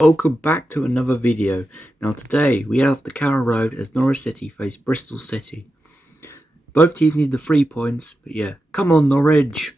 Welcome back to another video. Now today we head off the Canary Road as Norwich City face Bristol City. Both teams need the 3 points, but yeah, come on Norwich!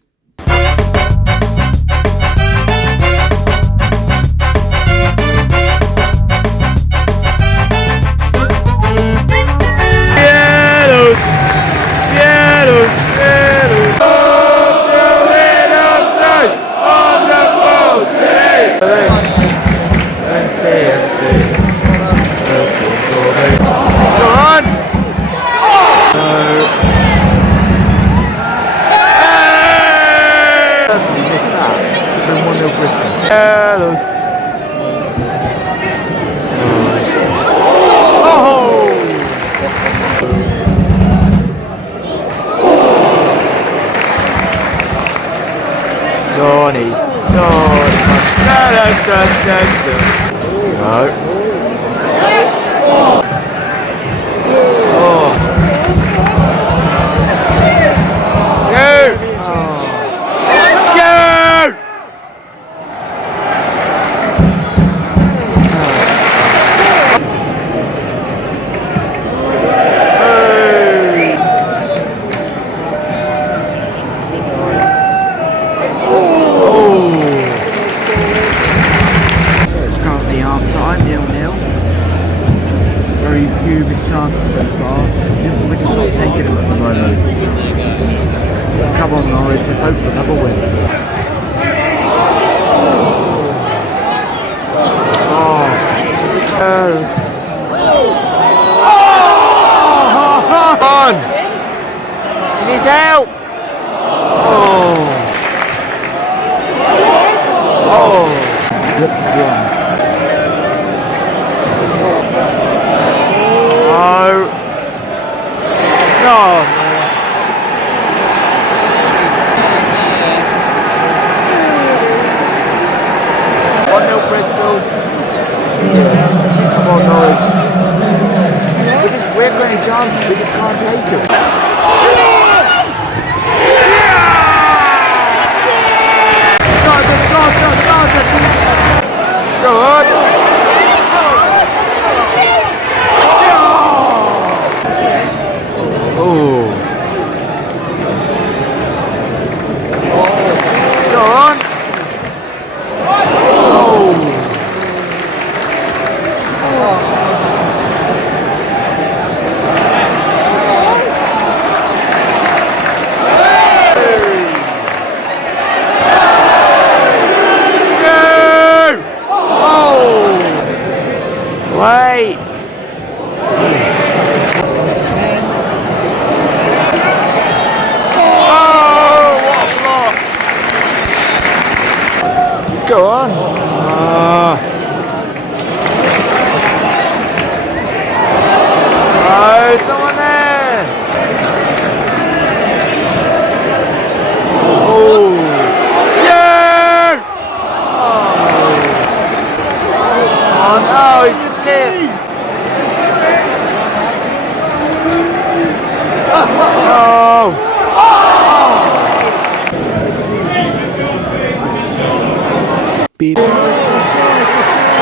Johnny. No. Very few of his chances so far. We're just not taking him at the moment. Come on Norwich, let's hope for another win. On! He needs help! Rip the drum. No! 1-0 Bristol. Come on Norwich. We've got any chances, we just can't take them. Go on! Wait! Oh, what a block! Go on! Oh, someone there! Oh! Shoot! Oh no, he's stiff! No! Beep. Oh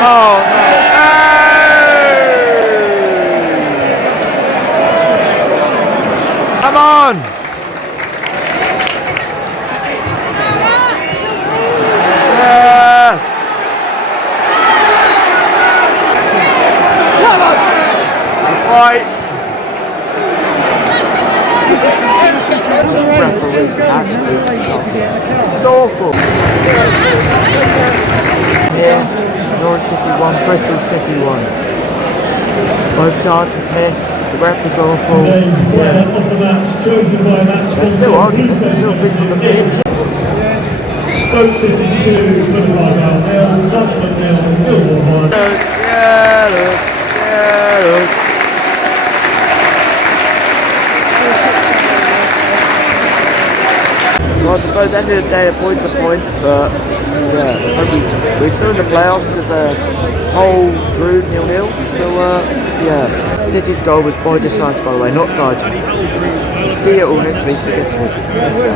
no! Come on! Yeah! Right. This is awful. Yeah, Norwich City won, Bristol City won. Both chances missed, the ref was awful. Yeah. They're still arguing, they're still big on the pitch. Stoke City 2, Fulham 0, Sunderland 0, Millwall 1. Well, I suppose at the end of the day, a point's a point, but yeah, let's hope we're still in the playoffs because Hull drew 0-0. So yeah, City's goal was by just Science, by the way, not Sargent. See you all next week against Norwich. Let's go.